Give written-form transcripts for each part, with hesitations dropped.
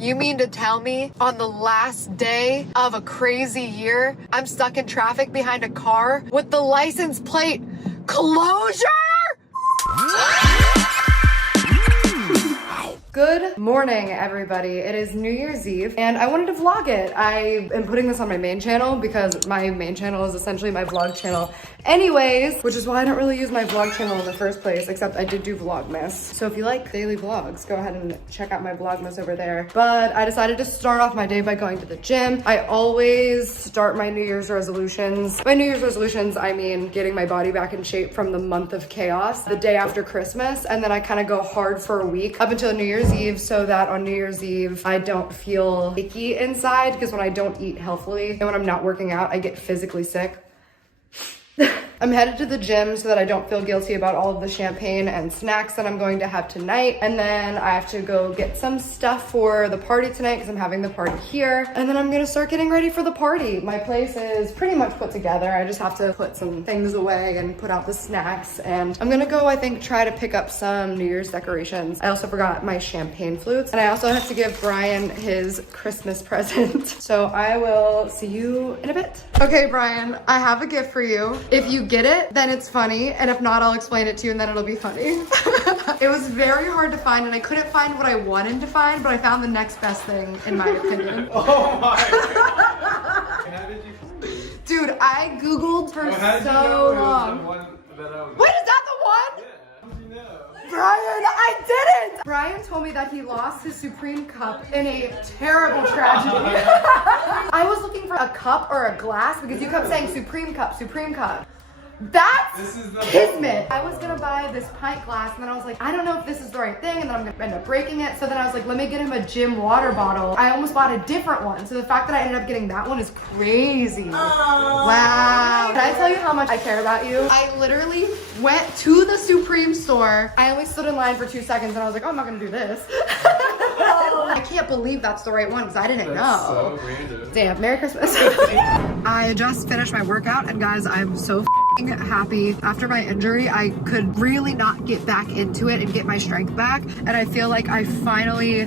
You mean to tell me on the last day of a crazy year, I'm stuck in traffic behind a car with the license plate closure? Good morning, everybody. It is New Year's Eve, and I wanted to vlog it. I am putting this on my main channel because my main channel is essentially my vlog channel anyways, which is why I don't really use my vlog channel in the first place, except I did do Vlogmas. So if you like daily vlogs, go ahead and check out my Vlogmas over there. But I decided to start off my day by going to the gym. I always start my New Year's resolutions. By New Year's resolutions, I mean getting my body back in shape from the month of chaos, the day after Christmas, and then I kind of go hard for a week up until New Year's Eve, so that on New Year's Eve I don't feel icky inside, because when I don't eat healthily and when I'm not working out, I get physically sick. I'm headed to the gym so that I don't feel guilty about all of the champagne and snacks that I'm going to have tonight. And then I have to go get some stuff for the party tonight because I'm having the party here. And then I'm gonna start getting ready for the party. My place is pretty much put together. I just have to put some things away and put out the snacks. And I'm gonna go, I think, try to pick up some New Year's decorations. I also forgot my champagne flutes. And I also have to give Brian his Christmas present. So I will see you in a bit. Okay, Brian, I have a gift for you. If you get it, then it's funny, and if not, I'll explain it to you and then it'll be funny. It was very hard to find, and I couldn't find what I wanted to find, but I found the next best thing, in my opinion. Oh my god! How did you find it? Dude, I Googled for so long. Wait, is that the one? Yeah. How did you know? Brian, I didn't! Brian told me that he lost his Supreme cup in a terrible tragedy. I was looking for a cup or a glass because you kept saying Supreme cup, Supreme cup. That's kismet. I was gonna buy this pint glass, and then I was like, I don't know if this is the right thing, and then I'm gonna end up breaking it. So then I was like, let me get him a gym water bottle. I almost bought a different one. So the fact that I ended up getting that one is crazy. Wow. Can I tell you how much I care about you? I literally went to the Supreme store. I only stood in line for 2 seconds, and I was like, oh, I'm not gonna do this. I can't believe that's the right one because I didn't know. So random. Damn, Merry Christmas. I just finished my workout, and guys, I'm so happy. After my injury, I could really not get back into it and get my strength back, and I feel like I finally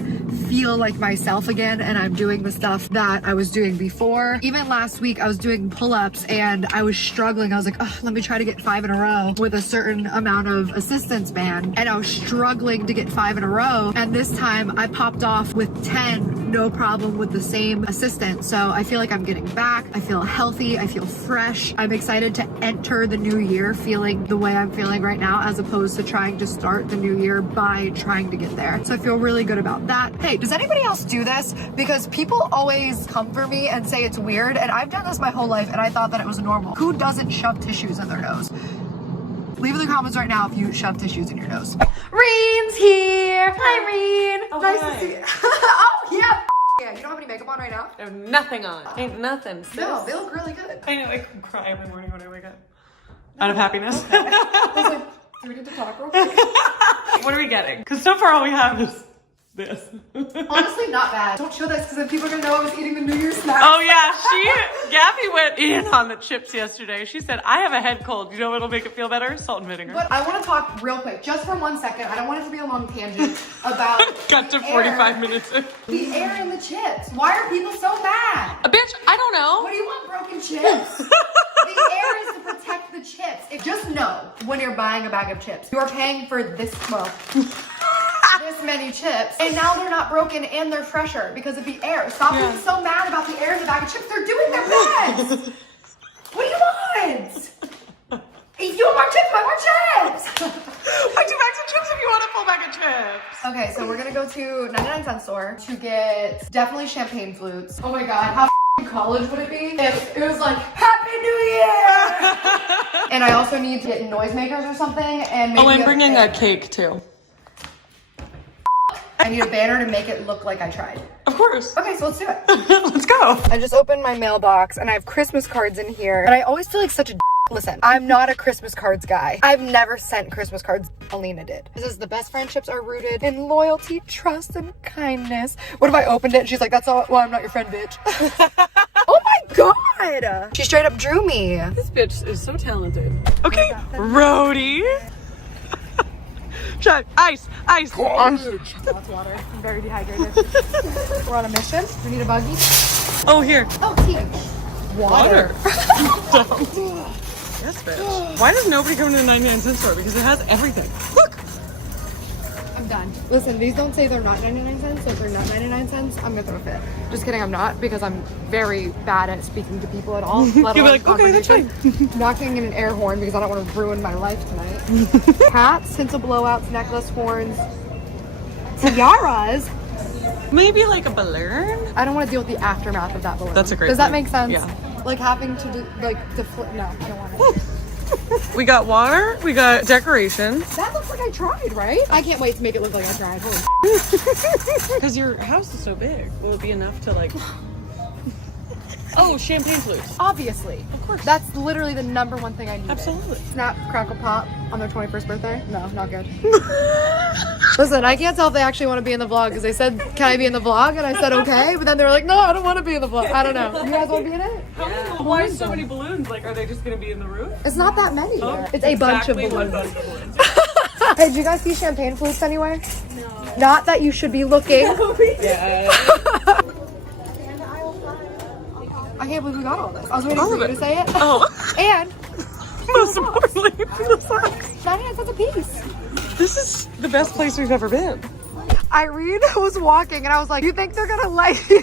feel like myself again, and I'm doing the stuff that I was doing before. Even last week I was doing pull-ups and I was struggling. I was like, oh, let me try to get 5 in a row with a certain amount of assistance band, and I was struggling to get 5 in a row, and this time I popped off with 10, no problem, with the same assistant. So I feel like I'm getting back. I feel healthy. I feel fresh. I'm excited to enter the new year feeling the way I'm feeling right now, as opposed to trying to start the new year by trying to get there. So I feel really good about that. Hey, does anybody else do this? Because people always come for me and say it's weird, and I've done this my whole life and I thought that it was normal. Who doesn't shove tissues in their nose? Leave in the comments right now if you shove tissues in your nose. Reen's here. Hi, Reen. Oh, nice hi. to see you. Oh, yeah. Yeah, you don't have any makeup on right now? I have nothing on. Ain't nothing. Sis. No, they look really good. I know, I cry every morning when I wake up. Out of happiness. I was like, do we need to talk real quick? What are we getting? Because so far all we have is this. Honestly, not bad. Don't show this because then people are gonna know I was eating the New Year's snack. Oh yeah, Gabby went in on the chips yesterday. She said, I have a head cold. You know what'll make it feel better? Salt and vinegar. But I want to talk real quick, just for 1 second. I don't want it to be a long tangent about Got to the 45 air, minutes in. the air in the chips. Why are people so mad? Bitch, I don't What know. do you want, broken chips? The air is to protect the chips. Just know, when you're buying a bag of chips, you are paying for this this many chips, and now they're not broken and they're fresher because of the air. Stop being so mad about the air in the bag of chips. They're doing their best. What do you want? If you want more chips, buy more chips. Buy 2 bags of chips if you want a full bag of chips. Okay, so we're gonna go to 99-cent store to get definitely champagne flutes. Oh my god, how college would it be if it was like Happy New Year? And I also need to get noisemakers or something, and maybe I'm bringing a banner. cake too. I need a banner to make it look like I tried. Of course. Okay, so let's do it. Let's go. I just opened my mailbox and I have Christmas cards in here, and I always feel like such a listen, I'm not a Christmas cards guy. I've never sent Christmas cards. Alina did. This is the best friendships are rooted in loyalty, trust, and kindness. What if I opened it and she's like, that's all, well, I'm not your friend, bitch. Oh my god! She straight up drew me. This bitch is so talented. Okay, Rhodey. Chuck, ice. Lots of water. I'm very dehydrated. We're on a mission. We need a buggy. Oh, here. Oh, tea. Water. Yes, bitch. Why does nobody come to the 99-cent store? Because it has everything. Look. I'm done. Listen, these don't say they're not 99 cents, so if they're not 99 cents, I'm gonna throw a fit. Just kidding, I'm not, because I'm very bad at speaking to people at all. Let You'll be alone like, okay, that's fine. conversation. Knocking in an air horn because I don't want to ruin my life tonight. Hats, tinsel blowouts, necklace, horns, tiaras. Maybe like a balloon? I don't want to deal with the aftermath of that balloon. That's a great Does that point. make sense? Yeah. Like having to do, like, no, I don't want it. We got water, we got decorations. That looks like I tried, right? I can't wait to make it look like I tried. Holy Because your house is so big. Will it be enough to like... Oh, champagne flutes. Obviously. Of course. That's literally the #1 thing I need. Absolutely. Snap, crackle, pop on their 21st birthday? No, not good. Listen, I can't tell if they actually want to be in the vlog because they said, can I be in the vlog? And I said, okay. But then they were like, no, I don't want to be in the vlog. I don't know. You guys want to be in it? Why so many balloons? Like, are they just going to be in the roof? It's not that many. It's a bunch of Exactly one balloons. bunch of balloons. Hey, did you guys see champagne flutes anywhere? No. Not that you should be looking. Yeah. I can't believe we got all this. I was waiting All for of you it. to say it. Oh. And Most importantly, the socks. 99 cents a piece. This is the best place we've ever been. Irene was walking and I was like, you think they're gonna let you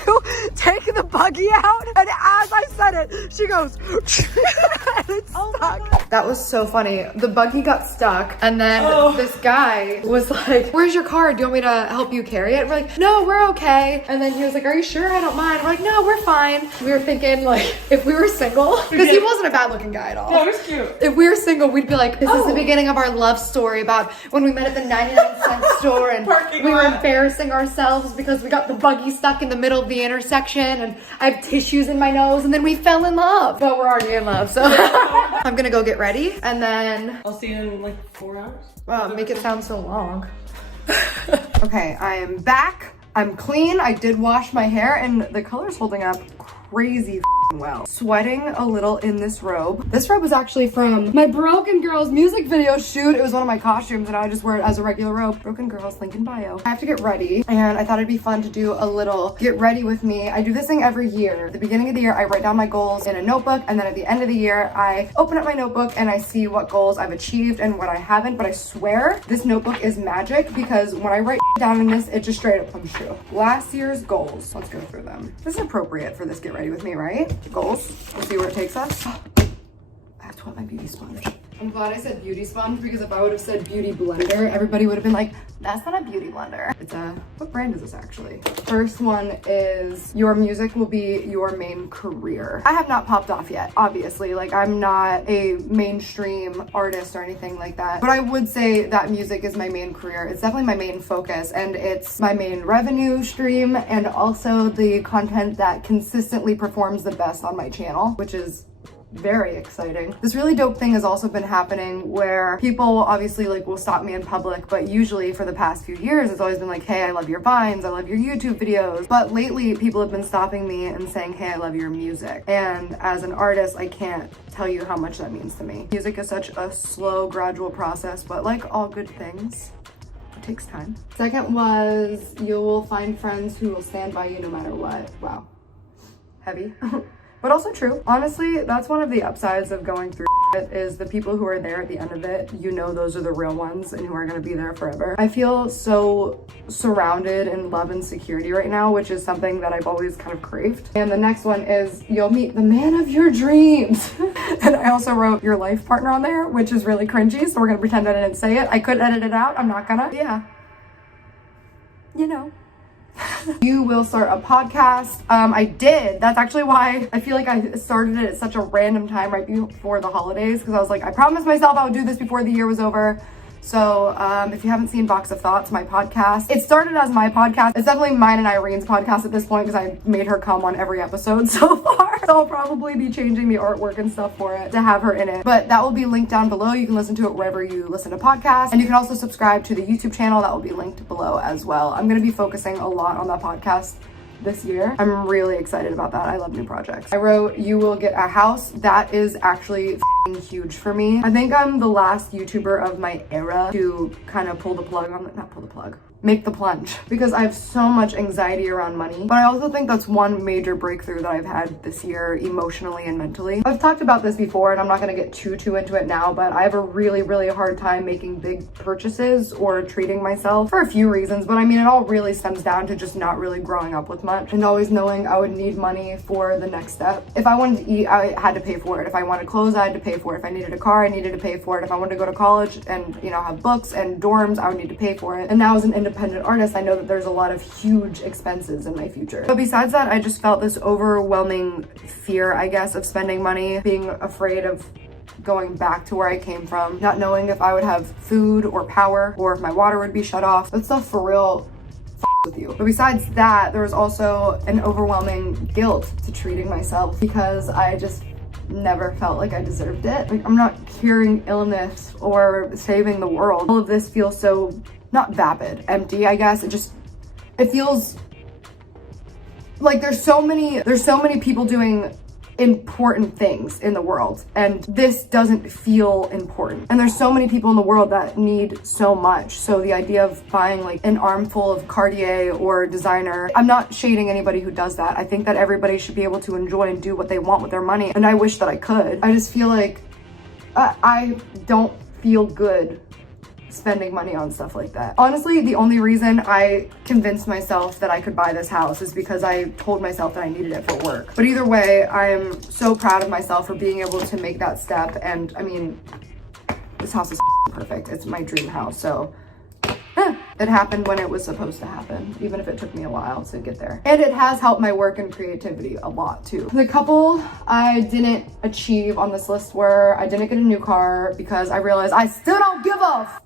take the buggy out? And as I said it, she goes, and it's stuck. That was so funny. The buggy got stuck and then this guy was like, where's your car? Do you want me to help you carry it? We're like, no, we're okay. And then he was like, are you sure? I don't mind. We're like, no, we're fine. We were thinking like, if we were single, because he wasn't a bad looking guy at all. That was cute. If we were single, we'd be like, this is the beginning of our love story about when we met at the 99-cent store and Parking we were lot. embarrassing ourselves because we got the buggy stuck in the middle of the intersection and I have tissues in my nose and then we fell in love. But we're already in love, so I'm gonna go get ready and then I'll see you in like 4 hours. make it sound so long. Okay, I am back. I'm clean. I did wash my hair and the color's holding up crazy well. Sweating a little in this robe. This robe was actually from my Broken Girls music video shoot. It was one of my costumes and I just wear it as a regular robe. Broken Girls, link in bio. I have to get ready and I thought it'd be fun to do a little get ready with me. I do this thing every year. At the beginning of the year, I write down my goals in a notebook and then at the end of the year, I open up my notebook and I see what goals I've achieved and what I haven't. But I swear this notebook is magic because when I write down in this, it just straight up comes true. Last year's goals. Let's go through them. This is appropriate for this get ready with me, right? Goals. We'll see where it takes us. I have to wet my beauty sponge. I'm glad I said beauty sponge because if I would have said beauty blender, everybody would have been like, that's not a beauty blender. It's a, what brand is this actually? First one is your music will be your main career. I have not popped off yet, obviously. Like I'm not a mainstream artist or anything like that. But I would say that music is my main career. It's definitely my main focus and it's my main revenue stream and also the content that consistently performs the best on my channel, which is very exciting. This really dope thing has also been happening where people obviously like will stop me in public, but usually for the past few years it's always been like, hey, I love your vines, I love your YouTube videos. But lately people have been stopping me and saying, hey, I love your music. And as an artist, I can't tell you how much that means to me. Music is such a slow, gradual process, but like all good things, it takes time. Second was you will find friends who will stand by you no matter what. Wow, heavy. But also true. Honestly, that's one of the upsides of going through it is the people who are there at the end of it, you know those are the real ones and who are gonna be there forever. I feel so surrounded in love and security right now, which is something that I've always kind of craved. And the next one is you'll meet the man of your dreams. And I also wrote your life partner on there, which is really cringy, so we're gonna pretend I didn't say it. I could edit it out, I'm not gonna. Yeah. You know. You will start a podcast. I did. That's actually why I feel like I started it at such a random time right before the holidays because I was like, I promised myself I would do this before the year was over. So if you haven't seen Box of Thoughts, my podcast, it started as my podcast. It's definitely mine and Irene's podcast at this point because I made her come on every episode so far. So I'll probably be changing the artwork and stuff for it to have her in it. But that will be linked down below. You can listen to it wherever you listen to podcasts. And you can also subscribe to the YouTube channel that will be linked below as well. I'm going to be focusing a lot on that podcast this year. I'm really excited about that. I love new projects. I wrote You Will Get a House. That is actually huge for me. I think I'm the last YouTuber of my era to kind of pull the plug on the, not pull the plug, make the plunge, because I have so much anxiety around money. But I also think that's one major breakthrough that I've had this year emotionally and mentally. I've talked about this before and I'm not going to get too into it now, but I have a really hard time making big purchases or treating myself for a few reasons. But I mean, it all really stems down to just not really growing up with much and always knowing I would need money for the next step. If I wanted to eat, I had to pay for it. If I wanted clothes, I had to pay for it. If I needed a car, I needed to pay for it. If I wanted to go to college and, you know, have books and dorms, I would need to pay for it. And now as an independent artist, I know that there's a lot of huge expenses in my future. But besides that, I just felt this overwhelming fear, I guess, of spending money, being afraid of going back to where I came from, not knowing if I would have food or power or if my water would be shut off. That stuff for real with you. But besides that, there was also an overwhelming guilt to treating myself because I just never felt like I deserved it. Like, I'm not curing illness or saving the world. All of this feels so, not vapid, empty, I guess. It feels like there's so many people doing important things in the world and this doesn't feel important. And there's so many people in the world that need so much. So the idea of buying like an armful of Cartier or designer, I'm not shading anybody who does that. I think that everybody should be able to enjoy and do what they want with their money. And I wish that I could. I just feel like I don't feel good spending money on stuff like that. Honestly, the only reason I convinced myself that I could buy this house is because I told myself that I needed it for work. But either way, I'm so proud of myself for being able to make that step. And I mean, this house is perfect. It's my dream house. So it happened when it was supposed to happen, even if it took me a while to get there. And it has helped my work and creativity a lot too. The couple I didn't achieve on this list were I didn't get a new car because I realized I still don't give a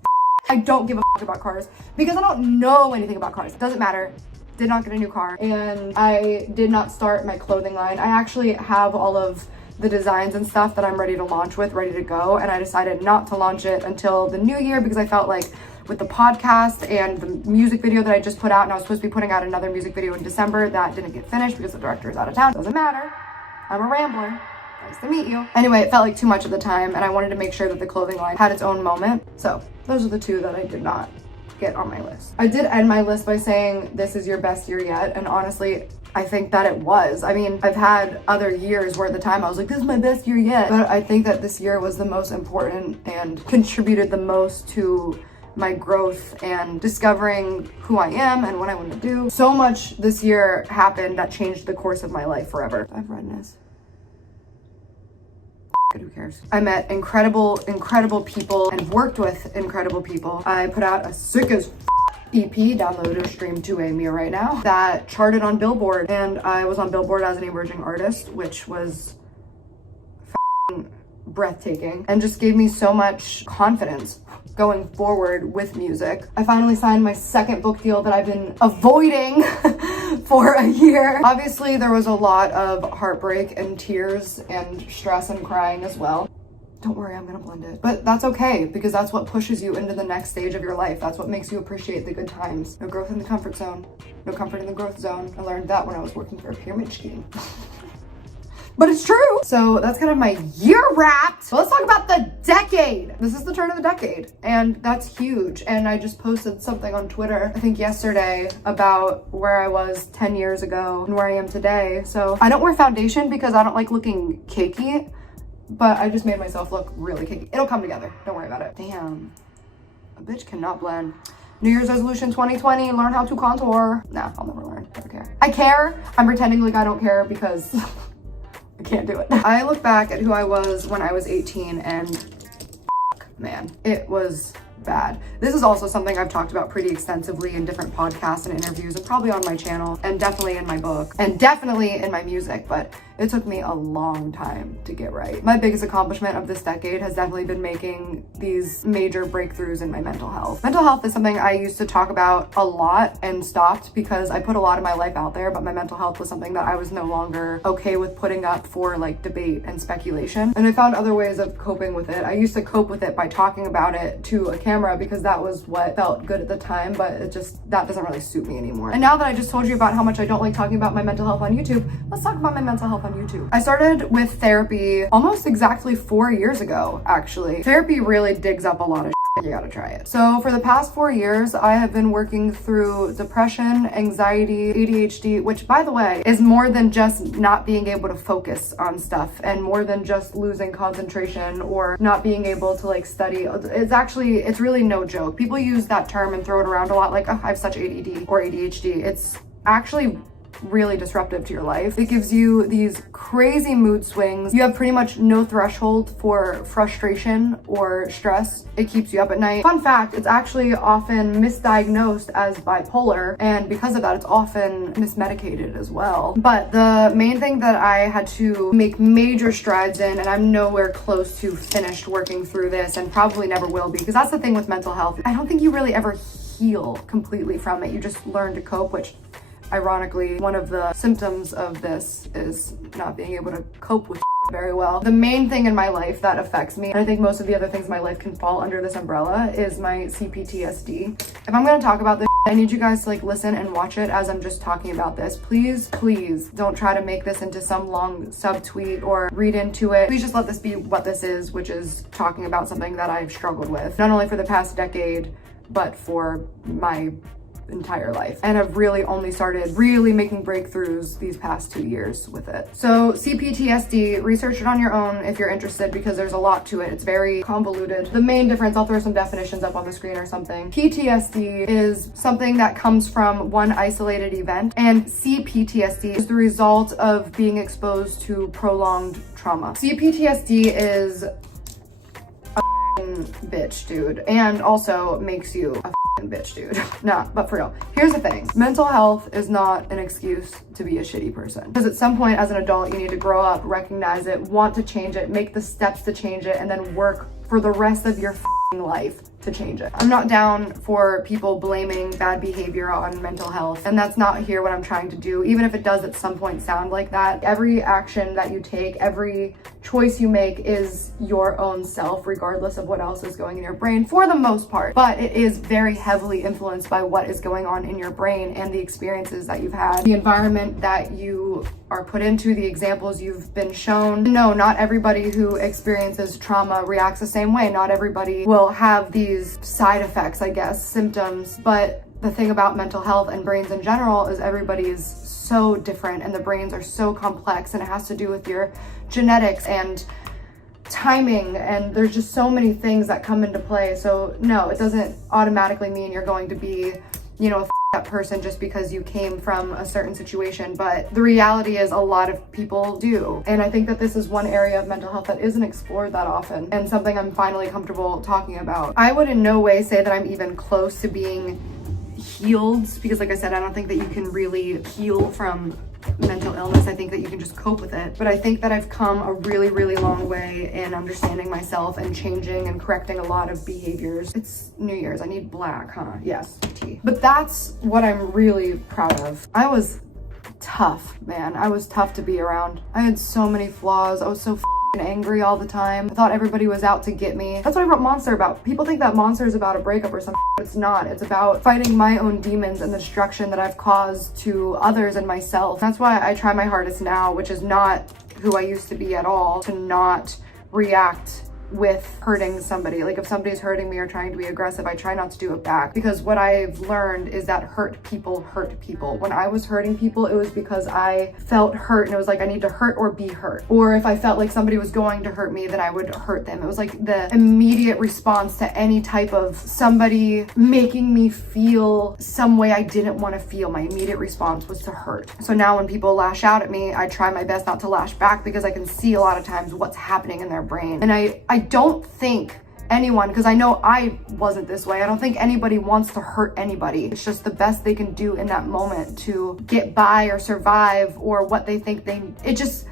I don't give a about cars because I don't know anything about cars. It doesn't matter. Did not get a new car. And I did not start my clothing line. I actually have all of the designs and stuff that I'm ready to launch with, ready to go. And I decided not to launch it until the new year because I felt like with the podcast and the music video that I just put out, and I was supposed to be putting out another music video in December that didn't get finished because the director is out of town. Doesn't matter. I'm a rambler. Nice to meet you. Anyway, it felt like too much at the time and I wanted to make sure that the clothing line had its own moment. So those are the two that I did not get on my list. I did end my list by saying this is your best year yet. And honestly, I think that it was. I mean, I've had other years where at the time I was like, this is my best year yet. But I think that this year was the most important and contributed the most to my growth and discovering who I am and what I want to do. So much this year happened that changed the course of my life forever. I have redness. Who cares? I met incredible people and worked with incredible people. I put out a sick as EP, download or stream to Amir right now, that charted on Billboard, and I was on Billboard as an emerging artist, which was breathtaking and just gave me so much confidence going forward with music. I finally signed my second book deal that I've been avoiding for a year. Obviously, there was a lot of heartbreak and tears and stress and crying as well. Don't worry, I'm gonna blend it. But that's okay, because that's what pushes you into the next stage of your life. That's what makes you appreciate the good times. No growth in the comfort zone. No comfort in the growth zone. I learned that when I was working for a pyramid scheme. But it's true. So that's kind of my year wrapped. So let's talk about the decade. This is the turn of the decade, and that's huge. And I just posted something on Twitter, I think yesterday, about where I was 10 years ago and where I am today. So I don't wear foundation because I don't like looking cakey, but I just made myself look really cakey. It'll come together. Don't worry about it. Damn, a bitch cannot blend. New Year's resolution 2020, learn how to contour. Nah, I'll never learn. I don't care. I care. I'm pretending like I don't care because I can't do it. I look back at who I was when I was 18 and man, it was bad. This is also something I've talked about pretty extensively in different podcasts and interviews and probably on my channel and definitely in my book and definitely in my music, but it took me a long time to get right. My biggest accomplishment of this decade has definitely been making these major breakthroughs in my mental health. Mental health is something I used to talk about a lot and stopped because I put a lot of my life out there, but my mental health was something that I was no longer okay with putting up for like debate and speculation. And I found other ways of coping with it. I used to cope with it by talking about it to a camera camera because that was what felt good at the time, but that doesn't really suit me anymore. And now that I just told you about how much I don't like talking about my mental health on YouTube, let's talk about my mental health on YouTube. I started with therapy almost exactly 4 years ago, actually. Therapy really digs up a lot of shit. You gotta try it. So for the past 4 years, I have been working through depression, anxiety, ADHD, which by the way, is more than just not being able to focus on stuff and more than just losing concentration or not being able to like study. It's really no joke. People use that term and throw it around a lot like, oh, I have such ADD or ADHD. It's actually really disruptive to your life. It gives you these crazy mood swings. You have pretty much no threshold for frustration or stress. It keeps you up at night. Fun fact, it's actually often misdiagnosed as bipolar, and because of that, it's often mismedicated as well. But the main thing that I had to make major strides in, and I'm nowhere close to finished working through this and probably never will be, because that's the thing with mental health. I don't think you really ever heal completely from it. You just learn to cope, which ironically, one of the symptoms of this is not being able to cope with very well. The main thing in my life that affects me, and I think most of the other things in my life can fall under this umbrella, is my CPTSD. If I'm gonna talk about this, I need you guys to like listen and watch it as I'm just talking about this. Please, please don't try to make this into some long subtweet or read into it. Please just let this be what this is, which is talking about something that I've struggled with, not only for the past decade, but for my entire life. And I've really only started really making breakthroughs these past 2 years with it. So CPTSD, research it on your own if you're interested because there's a lot to it. It's very convoluted. The main difference, I'll throw some definitions up on the screen or something. PTSD is something that comes from one isolated event, and CPTSD is the result of being exposed to prolonged trauma. CPTSD is a bitch, dude, and also makes you a bitch, dude. Nah, but for real, here's the thing. Mental health is not an excuse to be a shitty person. Because at some point as an adult, you need to grow up, recognize it, want to change it, make the steps to change it, and then work for the rest of your life to change it. I'm not down for people blaming bad behavior on mental health, and that's not here what I'm trying to do, even if it does at some point sound like that. Every action that you take, every choice you make is your own self, regardless of what else is going in your brain for the most part. But it is very heavily influenced by what is going on in your brain and the experiences that you've had, the environment that you are put into, the examples you've been shown. No, not everybody who experiences trauma reacts the same way. Not everybody will have these side effects, I guess, symptoms. But the thing about mental health and brains in general is everybody is so different and the brains are so complex, and it has to do with your genetics and timing, and there's just so many things that come into play. So no, it doesn't automatically mean you're going to be, you know, that person just because you came from a certain situation, but the reality is a lot of people do. And I think that this is one area of mental health that isn't explored that often, and something I'm finally comfortable talking about. I would in no way say that I'm even close to being healed, because like I said, I don't think that you can really heal from mental illness. I think that you can just cope with it. But I think that I've come a really, really long way in understanding myself and changing and correcting a lot of behaviors. It's New Year's. I need black, huh? Yes, tea. But that's what I'm really proud of. I was tough, man. I was tough to be around. I had so many flaws. I was so angry all the time. I thought everybody was out to get me. That's what I wrote Monster about. People think that Monster is about a breakup or something. It's not. It's about fighting my own demons and the destruction that I've caused to others and myself. That's why I try my hardest now, which is not who I used to be at all, to not react with hurting somebody. Like if somebody's hurting me or trying to be aggressive, I try not to do it back, because what I've learned is that hurt people hurt people. When I was hurting people, it was because I felt hurt, and it was like I need to hurt or be hurt. Or if I felt like somebody was going to hurt me, then I would hurt them. It was like the immediate response to any type of somebody making me feel some way I didn't want to feel. My immediate response was to hurt. So now when people lash out at me, I try my best not to lash back, because I can see a lot of times what's happening in their brain. And I don't think anyone, because I know I wasn't this way, I don't think anybody wants to hurt anybody. It's just the best they can do in that moment to get by or survive, or what they think I just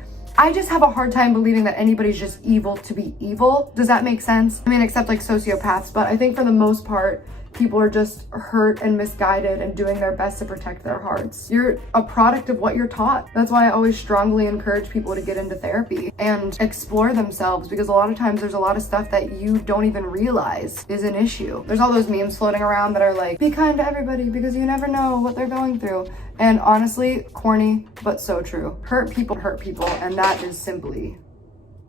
have a hard time believing that anybody's just evil to be evil. Does that make sense? I mean, except like sociopaths, but I think for the most part, people are just hurt and misguided and doing their best to protect their hearts. You're a product of what you're taught. That's why I always strongly encourage people to get into therapy and explore themselves, because a lot of times there's a lot of stuff that you don't even realize is an issue. There's all those memes floating around that are like, be kind to everybody because you never know what they're going through. And honestly, corny, but so true. Hurt people, and that is simply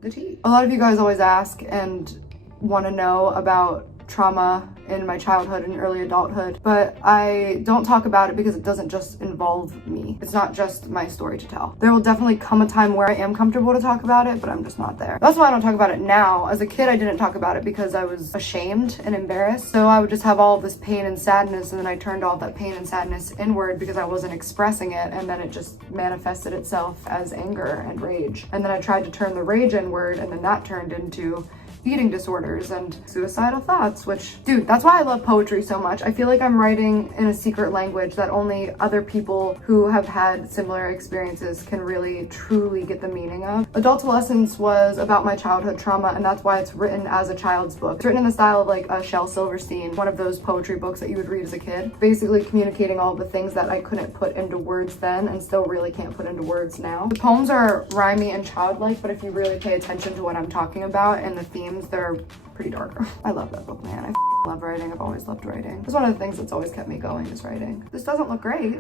the tea. A lot of you guys always ask and want to know about trauma in my childhood and early adulthood, but I don't talk about it because it doesn't just involve me. It's not just my story to tell. There will definitely come a time where I am comfortable to talk about it, but I'm just not there. That's why I don't talk about it now. As a kid, I didn't talk about it because I was ashamed and embarrassed. So I would just have all of this pain and sadness, and then I turned all that pain and sadness inward because I wasn't expressing it, and then it just manifested itself as anger and rage. And then I tried to turn the rage inward, and then that turned into eating disorders and suicidal thoughts, which, dude, that's why I love poetry so much. I feel like I'm writing in a secret language that only other people who have had similar experiences can really truly get the meaning of. Adultolescence was about my childhood trauma, and that's why it's written as a child's book. It's written in the style of like a Shel Silverstein, one of those poetry books that you would read as a kid, basically communicating all the things that I couldn't put into words then and still really can't put into words now. The poems are rhymey and childlike, but if you really pay attention to what I'm talking about and the themes, they're pretty dark. I love that book, man. I love writing. I've always loved writing. It's one of the things that's always kept me going is writing. This doesn't look great.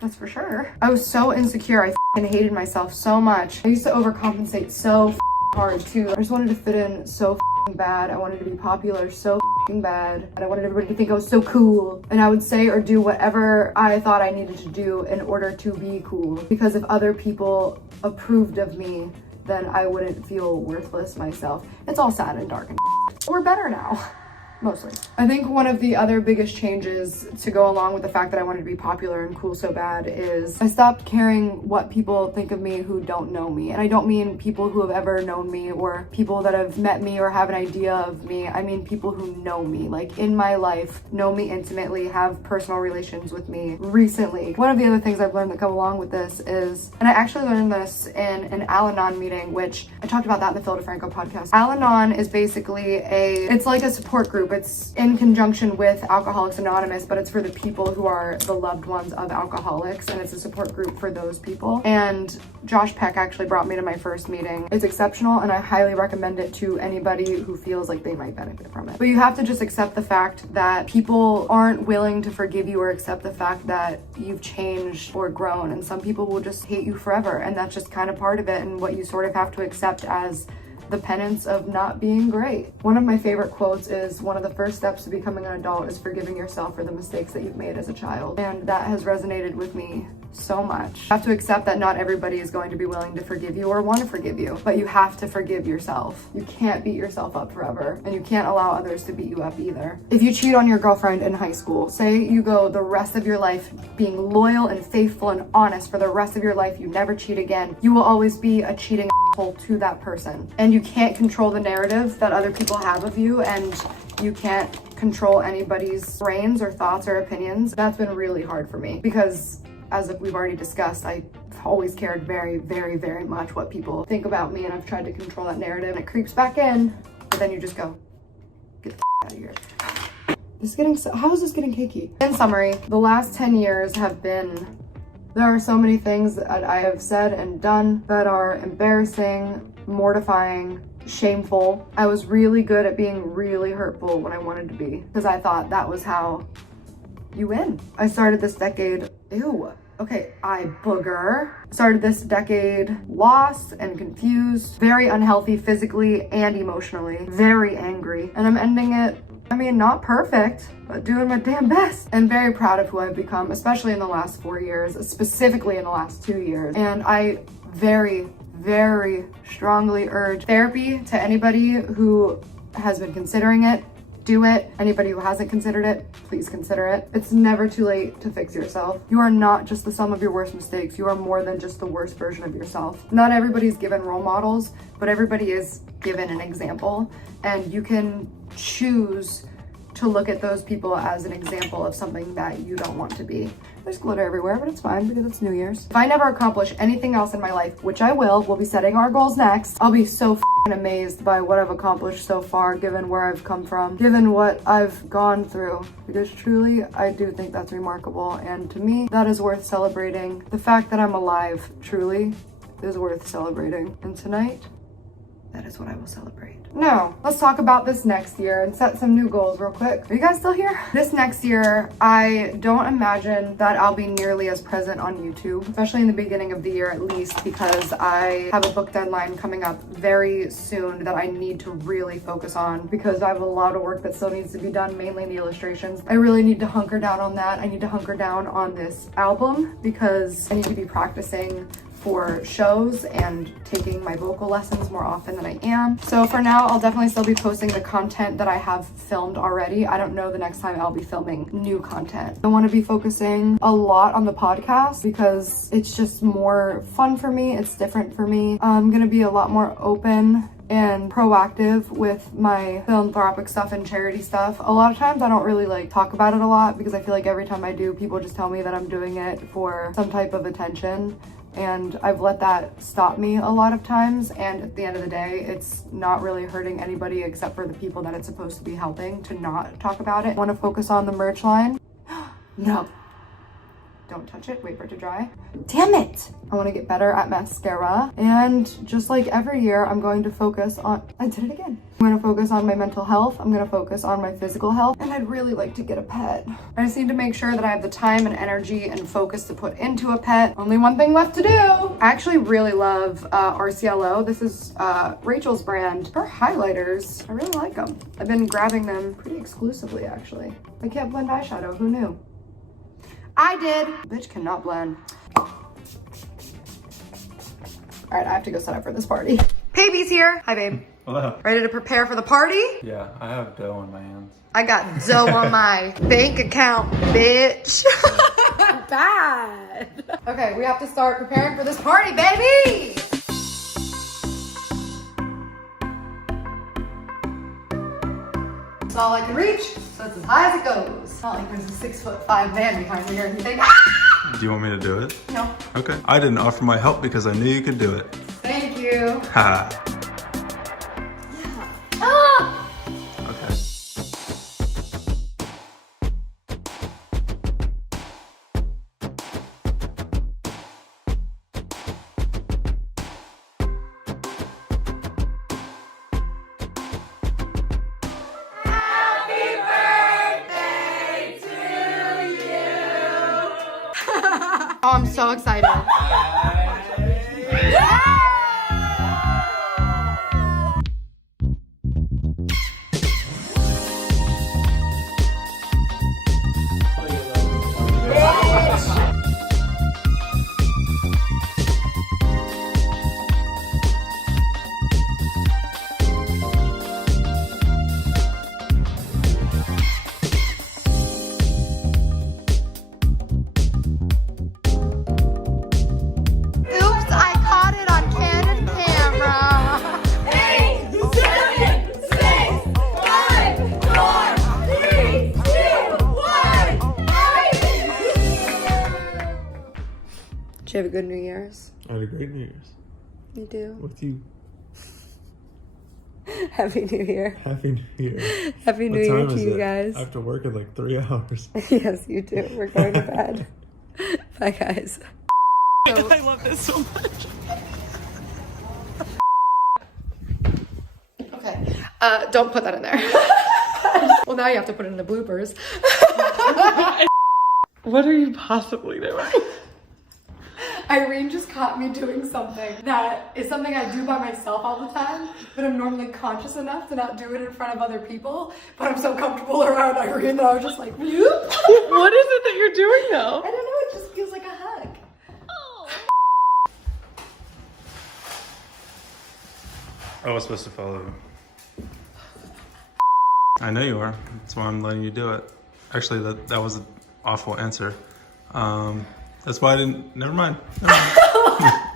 That's for sure. I was so insecure. I hated myself so much. I used to overcompensate so hard too. I just wanted to fit in so bad. I wanted to be popular so bad. And I wanted everybody to think I was so cool. And I would say or do whatever I thought I needed to do in order to be cool. Because if other people approved of me, then I wouldn't feel worthless myself. It's all sad and dark and we're better now. Mostly. I think one of the other biggest changes to go along with the fact that I wanted to be popular and cool so bad is I stopped caring what people think of me who don't know me. And I don't mean people who have ever known me or people that have met me or have an idea of me. I mean people who know me, like in my life, know me intimately, have personal relations with me recently. One of the other things I've learned that come along with this is, and I actually learned this in an Al-Anon meeting, which I talked about that in the Phil DeFranco podcast. Al-Anon is basically it's like a support group. It's in conjunction with Alcoholics Anonymous, but it's for the people who are the loved ones of alcoholics, and it's a support group for those people. And Josh Peck actually brought me to my first meeting. It's exceptional, and I highly recommend it to anybody who feels like they might benefit from it. But you have to just accept the fact that people aren't willing to forgive you or accept the fact that you've changed or grown, and some people will just hate you forever, and that's just kind of part of it, and what you sort of have to accept as the penance of not being great. One of my favorite quotes is, one of the first steps to becoming an adult is forgiving yourself for the mistakes that you've made as a child. And that has resonated with me so much. You have to accept that not everybody is going to be willing to forgive you or want to forgive you, but you have to forgive yourself. You can't beat yourself up forever, and you can't allow others to beat you up either. If you cheat on your girlfriend in high school, say you go the rest of your life being loyal and faithful and honest for the rest of your life, you never cheat again, you will always be a cheating asshole to that person. And you can't control the narrative that other people have of you, and you can't control anybody's brains or thoughts or opinions. That's been really hard for me because, as we've already discussed, I've always cared very, very, very much what people think about me, and I've tried to control that narrative, and it creeps back in, but then you just go, get the out of here. How is this getting cakey? In summary, the last 10 years have been, there are so many things that I have said and done that are embarrassing, mortifying, shameful. I was really good at being really hurtful when I wanted to be, because I thought that was how you win. I started this decade, I started this decade lost and confused, very unhealthy physically and emotionally, very angry, and I'm ending it, not perfect, but doing my damn best, and very proud of who I've become, especially in the last 4 years, specifically in the last 2 years. And I very, very strongly urge therapy to anybody who has been considering it. Do it. Anybody who hasn't considered it, please consider it. It's never too late to fix yourself. You are not just the sum of your worst mistakes. You are more than just the worst version of yourself. Not everybody's given role models, but everybody is given an example, and you can choose to look at those people as an example of something that you don't want to be. There's glitter everywhere, but it's fine because it's New Year's. If I never accomplish anything else in my life, which I will, we'll be setting our goals next, I'll be so amazed by what I've accomplished so far, given where I've come from, given what I've gone through, because truly, I do think that's remarkable, and to me, that is worth celebrating. The fact that I'm alive, truly, is worth celebrating. And tonight, that is what I will celebrate. Now, let's talk about this next year and set some new goals real quick. Are you guys still here? This next year, I don't imagine that I'll be nearly as present on YouTube, especially in the beginning of the year at least, because I have a book deadline coming up very soon that I need to really focus on because I have a lot of work that still needs to be done, mainly in the illustrations. I really need to hunker down on that. I need to hunker down on this album because I need to be practicing for shows and taking my vocal lessons more often than I am. So for now, I'll definitely still be posting the content that I have filmed already. I don't know the next time I'll be filming new content. I want to be focusing a lot on the podcast because it's just more fun for me. It's different for me. I'm going to be a lot more open and proactive with my philanthropic stuff and charity stuff. A lot of times I don't really like talk about it a lot because I feel like every time I do, people just tell me that I'm doing it for some type of attention. And I've let that stop me a lot of times, and at the end of the day, it's not really hurting anybody except for the people that it's supposed to be helping to not talk about it. I want to focus on the merch line. No. Don't touch it, wait for it to dry. Damn it! I want to get better at mascara, and just like every year, I'm going to focus on, I did it again. I'm going to focus on my mental health, I'm going to focus on my physical health, and I'd really like to get a pet. I just need to make sure that I have the time and energy and focus to put into a pet. Only one thing left to do. I actually really love RCLO. This is Rachel's brand. Her highlighters, I really like them. I've been grabbing them pretty exclusively, actually. I can't blend eyeshadow, who knew? I did. Bitch cannot blend. All right, I have to go set up for this party. Baby's here. Hi, babe. Hello. Ready to prepare for the party? Yeah, I have dough in my hands. I got dough on my bank account, bitch. Bad. Okay, we have to start preparing for this party, baby. That's all I can reach, so it's as high as it goes. It's not like there's a 6'5" man behind me or anything. Do you want me to do it? No. Okay. I didn't offer my help because I knew you could do it. Thank you. Ha. Yeah. Ah! Okay. Oh, I'm so excited. Did you have a good New Year's? I had a great New Year's. You do? With you. Happy New Year. Happy New Year. Happy New Year to you guys. I have to work in like 3 hours. Yes, you do. We're going to bed. Bye, guys. I love this so much. Okay. Don't put that in there. Well, now you have to put it in the bloopers. What are you possibly doing? Irene just caught me doing something that is something I do by myself all the time, but I'm normally conscious enough to not do it in front of other people. But I'm so comfortable around Irene that I was just like, whoop. What is it that you're doing though? I don't know, it just feels like a hug. I was supposed to follow him. I know you are. That's why I'm letting you do it. Actually, that was an awful answer. That's why I didn't. Never mind. Never mind.